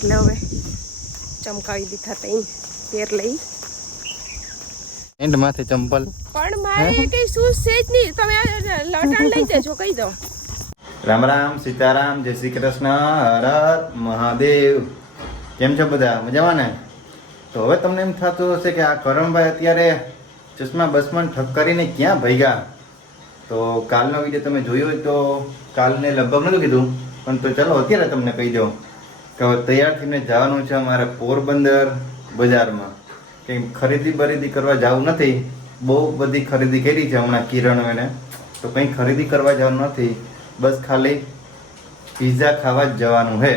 એટલે હવે ચમકાવી દીધા તઈ પેર લઈ. એન્ડ માથે ચંપલ. પણ મારે કઈ શૂઝ છે જ નહીં. તમે લટાણ લઈ જજો કહી દો. રામ રામ સીતારામ જય શ્રી કૃષ્ણ હર મહાદેવ. કેમ છો બધા? મજામાં ને? તો હવે તમને એમ થતું હશે કે આ કરણભાઈ અત્યારે ચશ્મા બસમાં ઠક કરીને ક્યાં ભઈગા તો કાલનો વીડિયો તમે જોયો હોય તો કાલને લગભગ નતું કીધું. પણ તો ચલો અત્યારે તમને કહી દઉં. કે હવે તૈયાર થઈને જવાનું છે અમારે પોરબંદર બજારમાં. કંઈ ખરીદી બરીદી કરવા જવું નથી. બહુ બધી ખરીદી કરી છે હમણાં કિરણ એને. તો કંઈ ખરીદી કરવા જવાનું નથી. બસ ખાલી પિઝા ખાવા જ જવાનું છે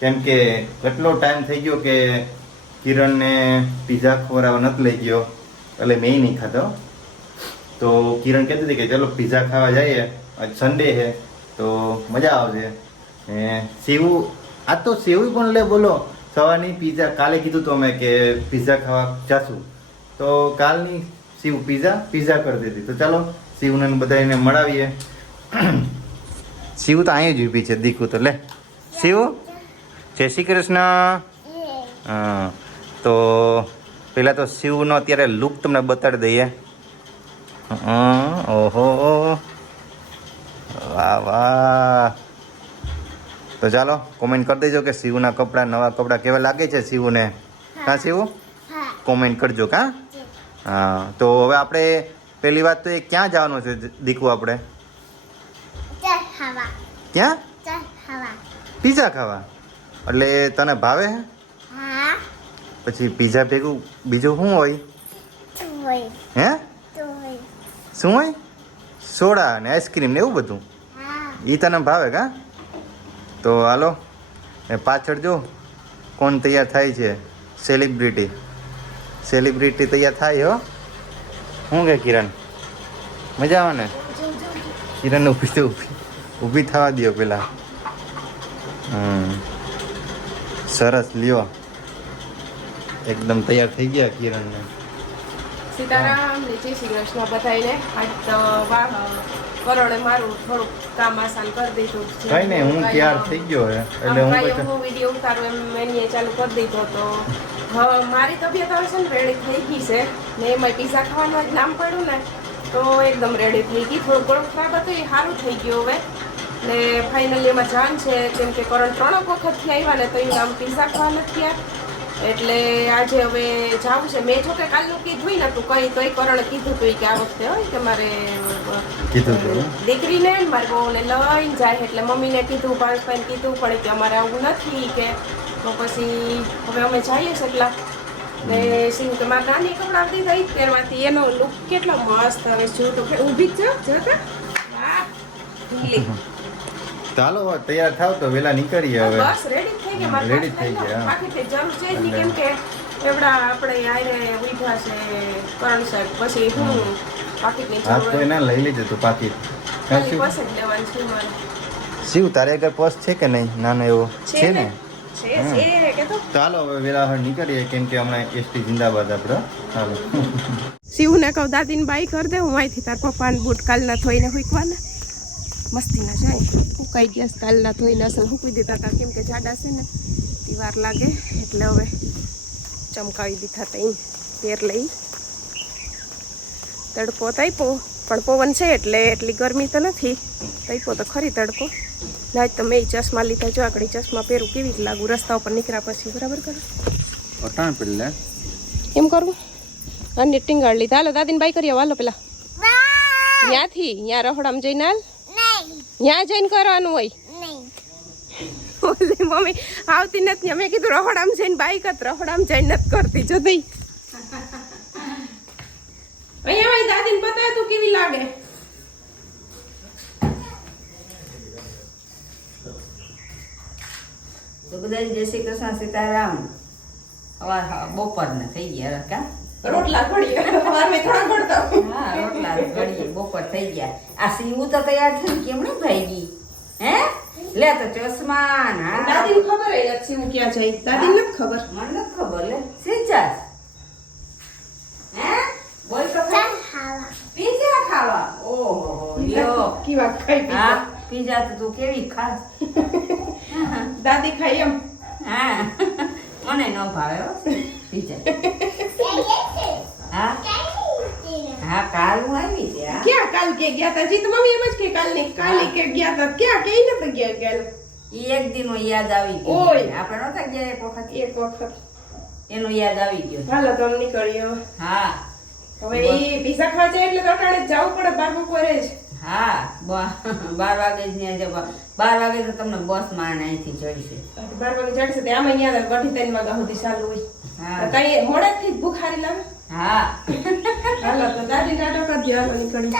કેમ કે કેટલો ટાઈમ થઈ ગયો કે કિરણને પિઝા ખવડાવવા નથી લઈ ગયો. એટલે મેં નહીં ખાધો. તો કિરણ કહેતી હતી કે ચલો પીઝા ખાવા જઈએ. સન્ડે છે તો મજા આવશે સેવું આ તો સેવું પણ લે, બોલો. સવારની પિઝા કાલે કીધું તો અમે કે પિઝા ખાવા જાશું. તો કાલની શિવ પિઝા પિઝા કરી દીધી. તો ચાલો, શિવને બધાને મળાવીએ. શિવ તો અહીંયા જ ઊભી છે, દીકુ તો લે. શિવ? જય શ્રી કૃષ્ણ. હા, તો પહેલાં તો શિવનો અત્યારે લુક તમને બતાડી દઈએ. ઓહો. વાહ વાહ. તો ચાલો કોમેન્ટ કરી દેજો કે શિવના કપડાં નવા કપડાં કેવા લાગે છે શિવને? હા. શિવ? કોમેન્ટ કરજો કા? હા તો હવે આપણે પહેલી વાત તો એ ક્યાં જવાનું છે દીકવું આપણે? ક્યાં? પીઝા ખાવા. એટલે તને ભાવે? હા. પછી પીઝા ભેગું બીજું શું હોય? હે? શું હોય? સોડા ને આઈસ્ક્રીમ ને એવું બધું? એ તને ભાવે કા? તો હાલો, એ પાછળ જો કોણ તૈયાર થાય છે? સેલિબ્રિટી સેલિબ્રિટી તૈયાર થાય, હો. શું કે કિરણ? મજા આવે ને? કિરણ ઊભી તો ઊભી ઊભી થવા દો પેલા. હમ. સરસ, લ્યો. એકદમ તૈયાર થઈ ગયા કિરણને. સીતારામ જય શ્રી કૃષ્ણ બધાને કરોડે મારું થોડુંક કામ આસાન કરી દીધું કઈ નહીં હું તૈયાર થઈ ગયો એટલે હું હું વીડિયો ઉતારું એમ મેં ચાલુ કરી દીધો તો. હવે મારી તબિયત હવે છે ને રેડી થઈ ગઈ છે. ને એમાં પીઝા ખાવાનું જ નામ પડ્યું ને તો એકદમ રેડી થઈ ગઈ. થોડું ઘણું ખરાબ હતું એ સારું થઈ ગયું હવે. ને ફાઇનલી એમાં જાન છે કેમ કે કરણ ત્રણક વખતથી આવ્યા ને તો એમ આમ પીઝા ખાવા નથી ગયા એટલે આજે હવે જાવું છે. મેં જો કે કાલનું કીધું ને તું કઈ તોય કરણે કીધું તું કે આ વખતે હોય કે મારે કીધું તું. દીકરીને મારી બહુને લઈને જાય એટલે મમ્મીને કીધું ભાઈ કીધું પડે કે અમારે આવું નથી કે. તો પછી હવે અમે જઈએ છીએ એટલા ને સિંહ કે મારા નાની કપડાં બધી થઈ ત્યારમાંથી એનો લુક કેટલો મસ્ત હવે જો તો ઊભી જ જો તો. ઢીલી. ચાલો તૈયાર થાવ તો વેલા નીકળીએ હવે. બસ રેડી થઈ ગયા Ready થઈ ગયા, બાકી તે જરૂર છે જ કેમ કે એવડા આપણે આયરે ઉઠ્યા છે કરણ સાહેબ. પછી હું પાકીટની જરૂર તો. એના લઈ લેજો તો પાકીટ. ખાલી જ લેવાનું છે મારે શિવ તારે આગળ પર્સ છે કે નહીં? નાનો એવો? છે ને? ચાલો હવે વેલા નીકળીએ કેમ કે હમણાં એસટી જિંદાબાદ આપણે ચાલો. શિવને કહું દાદીને બાઈ કરી દે હું અહીંથી તાર પપ્પાને બૂટ કાલના ધોઈને હુકવાના. મસ્તીના જાય. હુકાઈ ગયા કાલના ધોઈને અસલ હુકવી દીધા હતા. કેમ કે જાડા છે ને તે વાર લાગે. એટલે હવે ચમકાવી દીધા તઈ પેર લઈ. તડકો તૈપો પણ પવન છે એટલે એટલી ગરમી તો નથી. તૈપો તો ખરી તડકો. ના તમે એ ચશ્મા લીધા. જો આગળ ચશ્મા પહેરું કેવી જ લાગુ? રસ્તા ઉપર નીકળ્યા પછી બરાબર કરો. એમ કરવું અને ટીંગાડ લીધા. હાલો દાદીને બાઈ કરીએ હાલો પેલા. બાય ત્યાંથી ત્યાં રહોડામાં જઈને હાલ. ત્યાં જઈને કરવાનું હોય? ઓલી મમ્મી આવતી નથી. મેં કીધું રહોડામાં જઈને બાઈક જ રહોડામાં જઈને નથી કરતી. જો દઈ. અહીંયા ભાઈ દાદીને બતાવે તું કેવી લાગે? તો બધાને જય શ્રી કૃષ્ણ સીતારામ. અવાર બપોરના થઈ ગયા કા? રોટલા ઘડીએ. વારમે થોડા ઘડતા હા રોટલા ઘડીએ. બપોર થઈ ગયા. આ સીવું તો તૈયાર થઈને કેમણે ભાઈ ગઈ હે? લે તો ચશ્મા ના દાદીને ખબર ય નથી હું ક્યાં જઈ? દાદીને નથી ખબર. મને નથી ખબર લે. સિંચાસ હે? બોલ તો ચાલ પીઝા ખાવા? ઓહો લ્યો. કેવા ખાઈ હા પીઝા તો તું કેવી ખાસ? દાદી ખાઈ એમ. હા. ન ભાવે હો. ટીચર હા? હા કાલ હું આવી હતી ક્યાં કાલ કે ગયા તા? જીત મમ્મી એમ જ કે કાલ ને કાલે કે ગયા તા. ક્યાં કે નથી ગયા કાલ? ઈ એક દિનો યાદ આવી ઓય. આપણે નતા ગયા એક વખત? એક વખત. એનો યાદ આવી ગયો. હાલો તો નીકળ્યો હા. હવે ઈ પીઝા ખાવા જાય એટલે તો અટાણે જવું પડે બાપુ બપોરે જ. હા બાર વાગે જ ત્યાં જવા. બાર વાગે તો તમને બસમાં અહીંથી ચડશે બાર વાગે ચડશે તે આમાં આવે અઢી ત્રણ વાગ્યા સુધી ચાલુ હોય. હા. કઈ મોડેકથી જ ભૂખ હારી લાગે હા. હાલો તો દાદી ટાટો કરજો હાલો નીકળી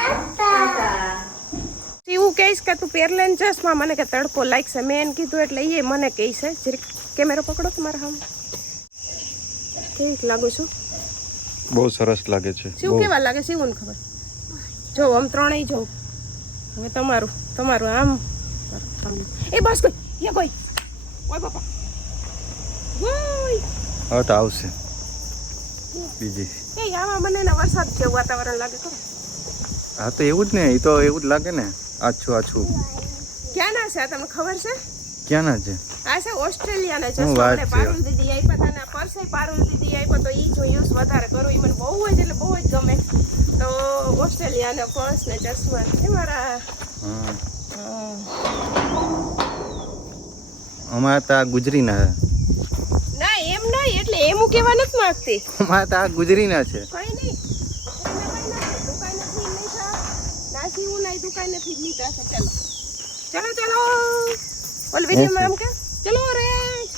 એવું કહીશ કે તું પેરલેન ચશ્મા મને કે તડકો લાગશે. મેં એને કીધું એટલે એ મને કહે છે જરીક કેમેરો પકડો તમારા હામ? કેવી લાગુ છું? બહુ સરસ લાગે છે. શું કેવા લાગે છે? ને ખબર. જો આમ ત્રણેય જો. હવે તમારું તમારું આમ. એ બસ કોઈ યે કોઈ. ઓય બાપા. ઓય. હા તો આવશે. બીજી. એ આમાં મને વરસાદ જેવું વાતાવરણ લાગે હા તો એવું જ ને એ તો એવું જ લાગે ને આછું આછું. ક્યાં ના છે તમને ખબર છે? ક્યાં ના છે? આ છે ઓસ્ટ્રેલિયાના છે? પારુલ દીદી આપ્યા હતા ને પર્સે પારુલ દીદી આપ્યો તો એ જો યુઝ વધારે કરું એ મને બહુ જ એટલે બહુ જ ગમે. તો ઓસ્ટ્રેલિયાના પર્સ ને ચશ્મા છે મારા અમારા તો આ ગુજરીના એમ હું કહેવા નથી માંગતી. અમારે તો આ ગુજરીના છે. કઈ નહીં. ચલો. ચલો ચલો. ઓલ વિડીયોમાં આમ કે? ચલો રે.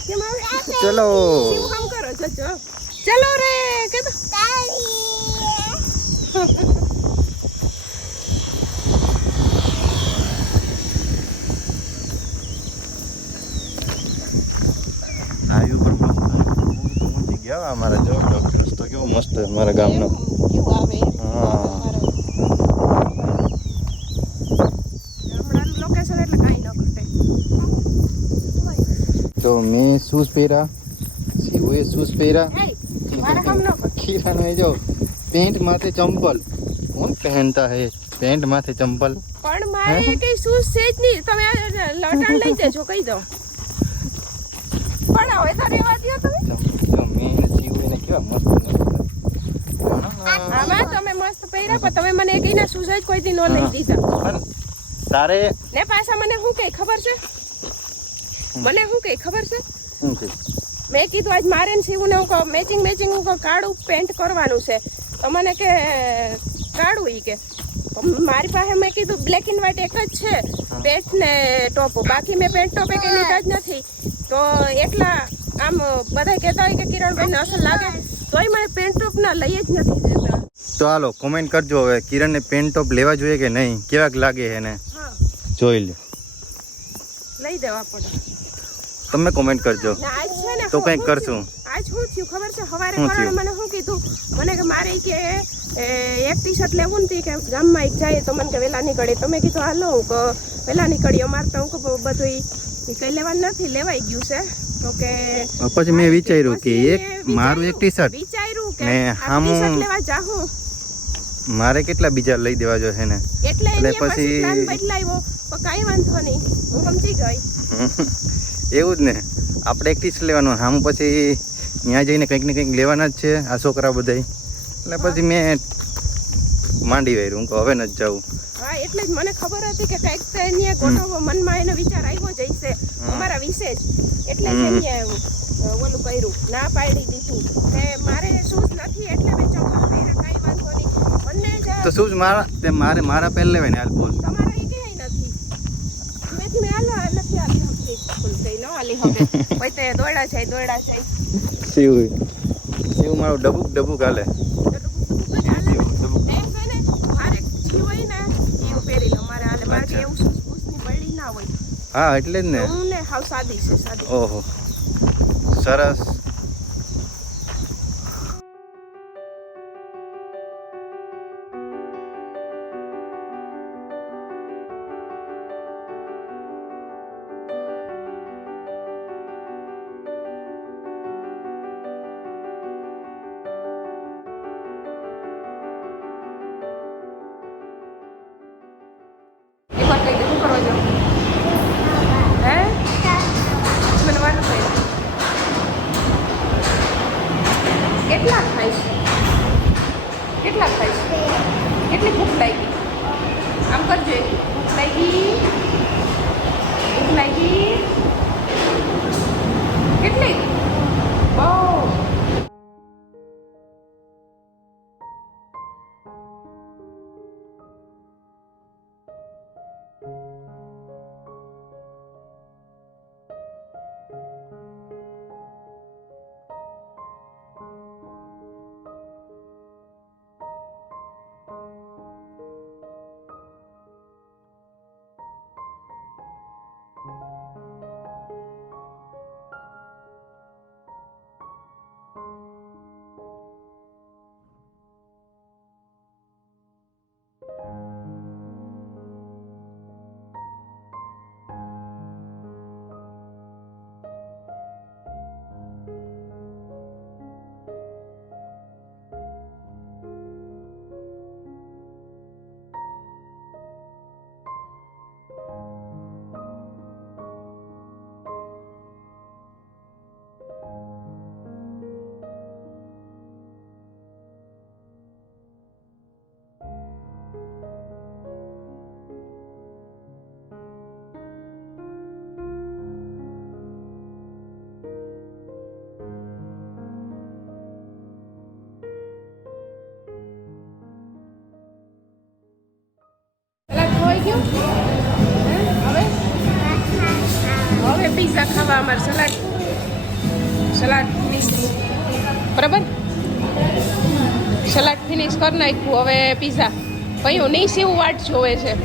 કેમ આવે? ચલો. કેમ કામ કરો છો ચલો ચલો રે કે તો હાઈવે પર ગયા અમારા જો ડોક્ટર તો કેવો મસ્ત અમારા ગામનો. કેવું તો મેં શૂઝ પહેર્યા શિવુએ શૂઝ પહેર્યા. ખીરાનો એ જો પેન્ટ માથે ચંપલ. કોણ પહેનતા હે? પેન્ટ માથે ચંપલ. પણ મારે કઈ શૂઝ છે જ નહીં. તમે લટાણ લઈ જજો કહી દો. પણ હવે તો રેવા દો તમે. કેવા મસ્ત મસ્ત. આમાં તમે મસ્ત પહેર્યા પણ તમે મને એક એના શૂઝ જ કોઈ દી ન લઈ દીધા. તારે ને પાછા મને શું કઈ ખબર છે? મને શું કઈ ખબર છે? શું મેં કીધું આજ મારે ને શિવને હું કહું મેચિંગ મેચિંગ હું કાળું પેન્ટ કરવાનું છે. તો મને કે કાળું ઈ કે. મારી પાસે મેં કીધું બ્લેક એન્ડ વ્હાઈટ એક જ છે પેન્ટ ને ટોપ બાકી મેં પેન્ટ ટોપ એક લીધા જ નથી. તો એટલા આમ બધા કહેતા હોય કે કિરણભાઈને અસર લાગે તોય મને પેન્ટ ટોપ ના લઈ જ નથી દેતા તો હાલો કોમેન્ટ કરજો હવે કિરણને પેન્ટ ટોપ લેવા જોઈએ કે નહીં? કેવાક લાગે એને? જોઈ લે. લઈ દેવા પડે. તમે કોમેન્ટ કરજો. તો હું- કંઈક કરશું. આજ શું થયું? ખબર છે? સવારે કરણ મને શું કીધું? મને કે મારે કે એક ટી શર્ટ લેવું ને કે ગામમાં એક જાય તો મને કે વહેલા નીકળે. તમે કીધું હાલો હું વહેલા નીકળી અમારે તો હું બધું કઈ લેવાનું નથી લેવાઈ ગયું છે. તો કે પછી મેં વિચાર્યું કે એક મારું એક ટી શર્ટ વિચાર્યું કે ને ટી-શર્ટ લેવા જાહું. મારે કેટલા બીજા લઈ દેવા જો છે ને? એટલે પછી બદલાવ્યો તો કાંઈ વાંધો નહીં હું સમજી ગઈ. એવું જ ને. આપણે એક ટી શર્ટ લેવાનું આમ પછી ત્યાં જઈને કંઈક ને કંઈક લેવાના જ છે આ છોકરા બધાય. એટલે પછી મેં માંડી વાર્યું હું હવે હવે જ જવું હા એટલે જ મને ખબર હતી કે કંઈક તો એની ગોઠવો મનમાં એનો વિચાર આવ્યો જ હશે. અમારા વિશે જ. એટલે જ એને ઓલું કર્યું. ના પાડી દીધું. કે મારે શૂઝ નથી એટલે મેં ચંપલ પહેર્યા કાંઈ વાંધો નહીં. જ તો શૂઝ મારા તે મારે મારા પહેલા લેવાય ને હાલ બોલ. તમારા એ ક્યાંય નથી. મેં તમે હાલ નથી હાલી હકી ફૂલ થઈ ન હાલી શકે પછી દોડા જાય દોડા જાય. શિવ શિવ મારો ડબુક ડબુક હાલે તો ડૂબુક ડૂબુક જ હાલે ને. ને એમ કહે ને, મારે જી હોય ને એવું પહેરી લો મારે હાલે મારે કે એવું શૂઝ બૂઝની બળી ના હોય હા એટલે જ ને. સાદી છે સાદી. ઓહો. સરસ. હવે? હવે ખાવા અમારે સલાડ સલાડ ફિનિશ બરાબર? સલાડ ફિનિશ કરી નાખ્યું, હવે પીઝા. ભાઈ નહીં સેવું વાટ જોવે છે.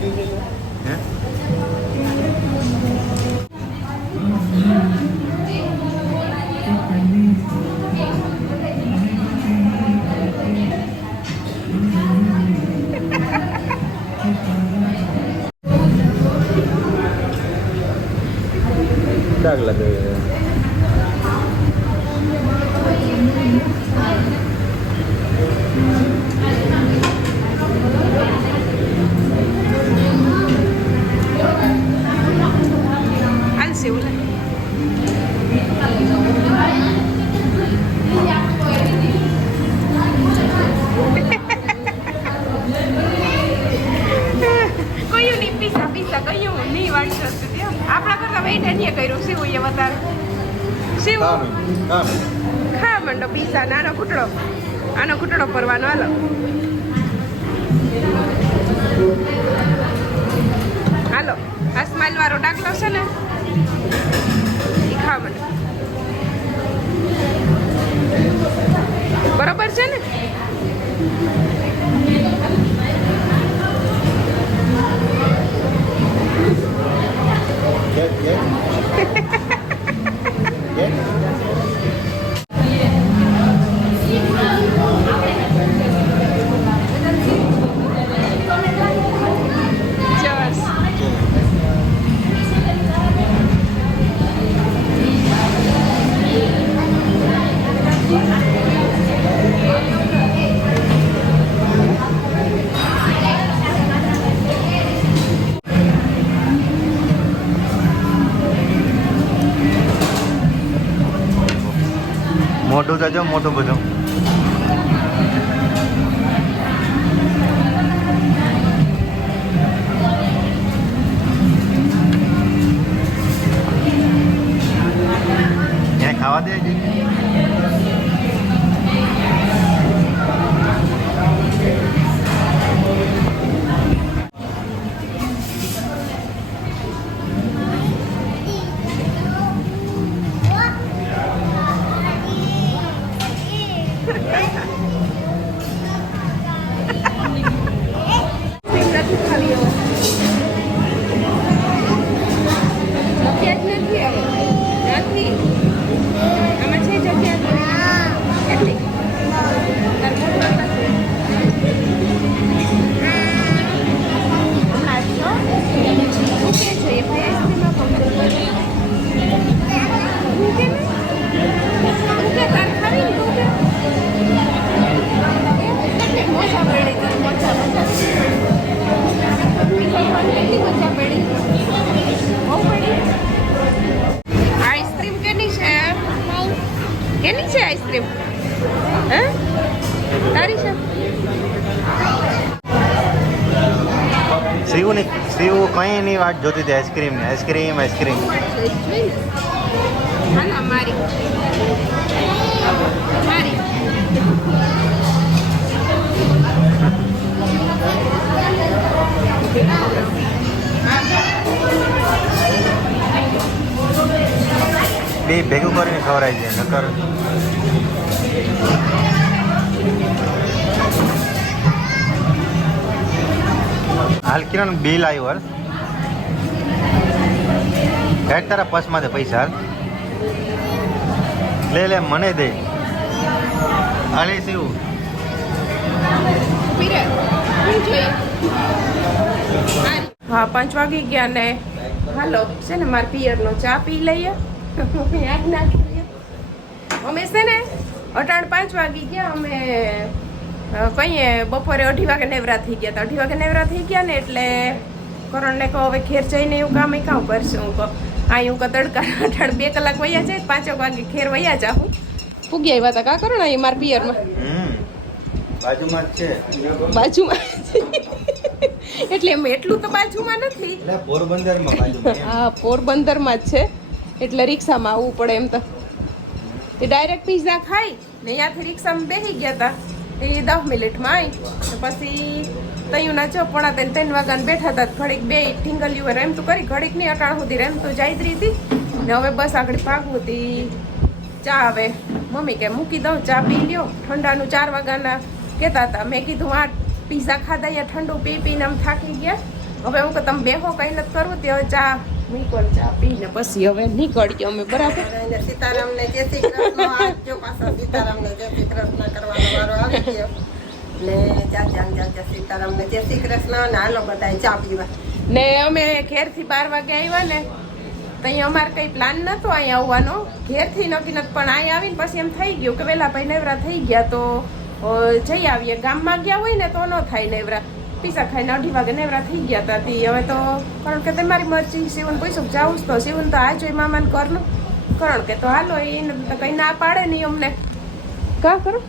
الشغله મોટો જાજો મોટો બધો. ખાવા દે શિવની શિવ કઈ એની વાત જોતી હતી આઈસ્ક્રીમ ને આઈસ્ક્રીમ આઈસ્ક્રીમ બે ભેગું કરીને ખવડાવી છે નકર હાલ કિરણ બિલ આવ્યું હેડ તારા દે પૈસા લે લે મને દે. હાલે શિવ હા પાંચ વાગી ગયા ને. હાલો છે ને મારા પિયરનો ચા પી લઈએ. યાદ ના અમે છે ને અટાણ પાંચ વાગી ગયા અમે અ, બપોરે અઢી વાગે નેવરા થઈ ગયા તો અઢી વાગે નેવરા થઈ ગયા ને એટલે કરણને કહો હવે ઘેર જઈને એવું કામ એ કામ કરશું? હું કહો હા એવું કહું તડકા અઢાડ બે કલાક વયા જાય પાંચ વાગે ઘેર વયા જાઉં પૂગી આવ્યા હતા કા કરણ અહીં મારા પિયરમાં? બાજુમાં છે. બાજુમાં એટલે એમ એટલું તો બાજુમાં નથી. પોરબંદરમાં હા પોરબંદરમાં જ છે. એટલે રિક્ષામાં આવવું પડે એમ તો. તે ડાયરેક્ટ પીઝા ખાઈ ને ત્યાંથી રિક્ષામાં બેસી ગયા હતા એ દસ મિનિટમાં આવી પછી તયુંના જો પોણા ત્રણ ત્રણ વાગ્યાને બેઠા હતા, ઘડીક બે ઠીંગલ્યું રમતું કરી, ઘડીક નહીં અટાણ સુધી રેમતું જાયત્રી હતી. ને હવે બસ આગળ ભાગવું હતી. ચા આવે મમ્મી કે મૂકી દઉં, ચા પી લ્યો. ઠંડાનું ચાર વાગ્યાના કહેતા હતા. મેં કીધું આ પીઝા ખાધા અહીંયા ઠંડુ પી પીને આમ થાકી ગયા. હવે હું કે તમે બેહો, કઈ નથી કરવું. તે ચા નીકળ ચા પીને પછી હવે નીકળ્યો અમે, બરાબર? સીતારામને જય શ્રી કૃષ્ણ પાછા સીતારામને જય શ્રી કૃષ્ણ કરવાનો વારો આવી ને ચાલ ચાલ સીતારામને જય શ્રી કૃષ્ણ, ને હાલો બધા ચા પીવા. ને અમે ઘેરથી બાર વાગે આવ્યા ને, તો અમારે કઈ પ્લાન નતો અહીંયા આવવાનો. ઘેરથી નક્કી નથી પણ અહીંયા આવીને પછી એમ થઈ ગયું કે વેલા ભાઈ નેવરા થઈ ગયા તો જઈ આવીએ. ગામમાં ગયા હોય ને તો ન થાય નેવરા. પીસા ખાઈને અઢી વાગે નેવરા થઈ ગયા હતા તી. હવે તો કારણ કે તમારી મરજી સીવન પૂછ્યું જાઉં તો સીવન તો આ જોઈ મામાને કરનું કારણ કે તો હાલો એને તો કઈ ના પાડે નહીં અમને. કા કરો?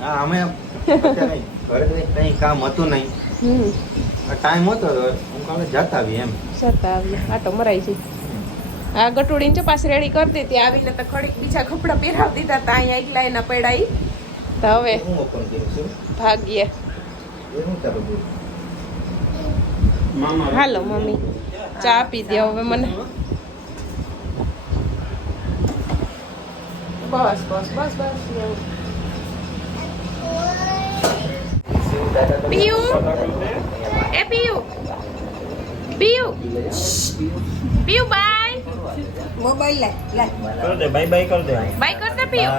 હા અમે ઘરે કંઈ કામ હતું નહીં. હમ. ટાઈમ હતો તો હું કાલે જતા આવી એમ. જતા આવીએ તો મરાઈ છે આ ગટુડી ને પાછી રેડી કરતી દીધી. આવીને તો ખડીક બીજા કપડા પહેરાવી દીધા હતા અહીંયા એકલા એના પડાઈ તો હવે હું હાલો મમ્મી. ચા પી દે હવે મને. બસ બસ બસ બસ પીયુ? એ પીયુ? પિયુ? પિયુ બાય. મોબાઈલ કર દે બાય બાય કર દે. બાય કર દે પીયુ.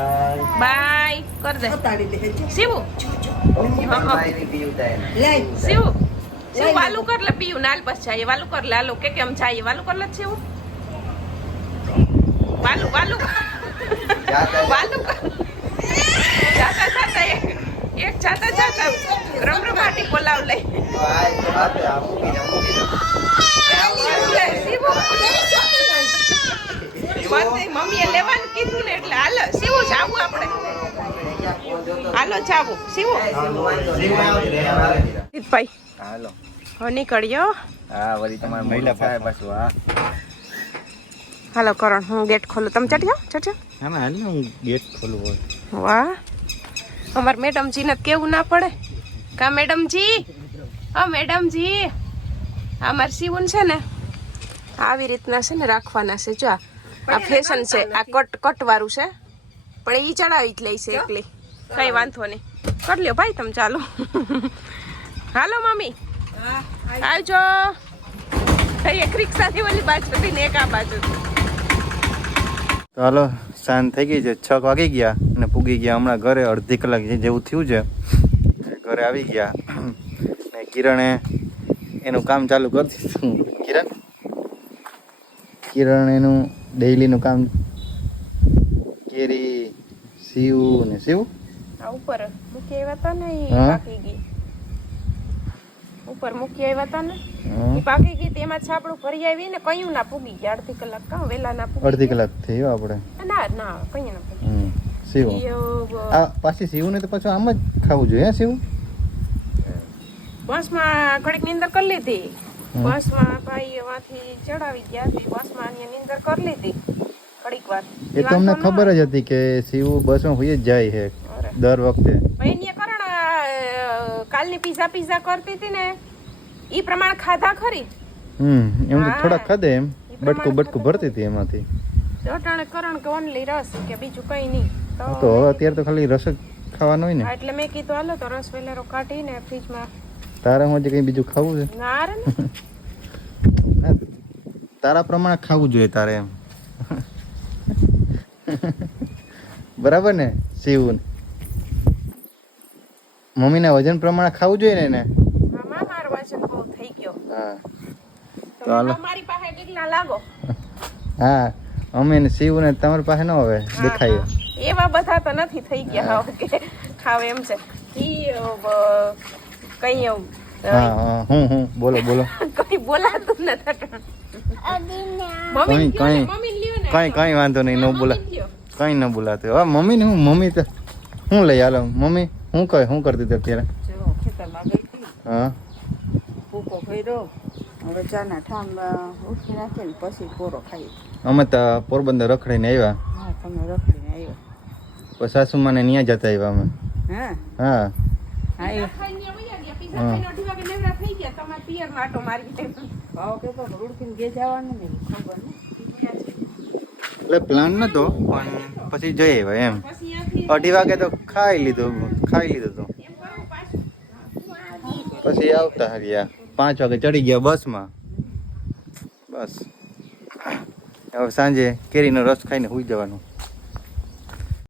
બાય. કર દે. શિવુ શિવુ. શિવ વાલું કર લે નાલ બસ જાય વાલું કર લે કે કેમ જાય વાલું કર લે શિવ વાલું વાલું. વાલું જાતા જાતા એક એક જાતા જાતા રમ રમાટી બોલાવ લે. લે, શિવુ. મમ્મીએ લેવાનું કીધું ને એટલે હાલો જ જાવું આપણે. હાલો જાવું સીવો. ભાઈ હાલો. હો નીકળ્યો. હા વળી તમારે મહિલા થાય પાછું હા. હાલો કરણ હું ગેટ ખોલું. તમે ચડ્યો ચડ્યો હા ના હાલ ને હું ગેટ ખોલું હોય વાહ. અમાર મેડમજીને તો કેવું ના પડે? કા મેડમજી? હા મેડમજી. અમાર સીવું છે ને આવી રીતના છે ને રાખવાના છે. જો આ આ ફેશન છે આ કટ કટ વાળું છે. પણ એ ચડાવી જ લઈશ એકલી. કઈ વાંધો નહીં. કરી લ્યો ભાઈ તમે ચાલો. હાલો મમ્મી. આવજો. એક રિક્ષાની ઓલી બાજુ હતી ને એક આ બાજુ તો હાલો સાંજ થઈ ગઈ છે છ વાગી ગયા અને પૂગી ગયા હમણાં ઘરે અડધી કલાક જેવું થયું છે. ઘરે આવી ગયા. ને કિરણે એનું કામ ચાલુ કરી દીધું. કિરણ કિરણ? એનું ડેઈલીનું કામ કેરી સીવું ને સીવું આ ઉપર. મૂકી આવ્યા હતા ને હા? પાકી ગઈ. ઉપર મૂકી આવ્યા હતા ને. ઈ પાકી ગઈ તેમાં છાપડું ભરી આવી ને કયું ના પૂગી ગયા? અડધી કલાક કાં વેલા ના પૂગી અડધી કલાક થઈ આપણે. ના ના પૂગી. સીવું આ પાછી સીવું ને તો પાછું આમ જ ખાવું જોઈએ સીવું બસમાં ઘડીક નીંદર કરી લીધી. બસમાં ભાઈ માંથી ચડાવી ગયા બસમાં નીંદર કરી લીધી. ઘડીક વાર. એ તો અમને ખબર જ હતી કે સીવું બસમાં હોઈ જ જાય છે દર વખતે. એની કારણ કાલની પીઝા પીઝા કરતી હતી ને ઈ પ્રમાણે ખાધા ખરી? હમ એમ તો થોડા ખાધે એમ. બટકું બટકું ભરતી હતી એમાંથી. અટાણે કરણ કે ઓનલી રસ કે બીજું કઈ નહીં. તો હવે અત્યારે તો ખાલી રસ જ ખાવાનો હોય ને. એટલે મેં કીધું હાલો તો રસ વેલેરો કાઢીને ફ્રીજમાં તારે હું જે કઈ બીજું ખાવું છે? ના રે ને. તારા પ્રમાણે ખાવું જોઈએ તારે એમ. બરાબર ને સીવું મમ્મીના વજન પ્રમાણે ખાવું જોઈએ ને એને? આમાં મારો વજન બહુ થઈ ગયો. હા. તો તો હાલો. મારી પાસે કેટલા લાગો? હા અમે ને સીવું ને તમારી પાસે ન હવે દેખાય. એવા બધા તો નથી થઈ ગયા કે ખાવ એમ છે. કઈ એવું, હા હા હું હું બોલો બોલો. કઈ બોલાતું નથી. મમ્મી કઈ- મમ્મી કઈ- કઈ વાંધો નહીં ન બોલા. કઈ ન બોલાતું. હવે મમ્મી ને હું મમ્મી તો હું લઈ હાલો મમ્મી હું કહે હું કરતી હતી અત્યારે? હા. ભૂકો ભર્યો. હવે ચાના ઠામ ઉઠી નાખીને પછી પોરો ખાઈ. અમે તો પોરબંદર રખડીને આવ્યા. હા તમે રખડીને આવ્યો. પછી સાસુમાને ત્યાં જતા આવ્યા અમે. હા? હા. હા એટલે પ્લાન નતો, પણ પછી જઈ આવ્યા એમ. અઢી વાગે તો ખાઈ લીધું ખાઈ લીધું પાછું. પછી આવતા હરિયા પાંચ વાગે ચડી ગયા બસમાં. બસ. હવે સાંજે કેરીનો રસ ખાઈને સુઈ જવાનું.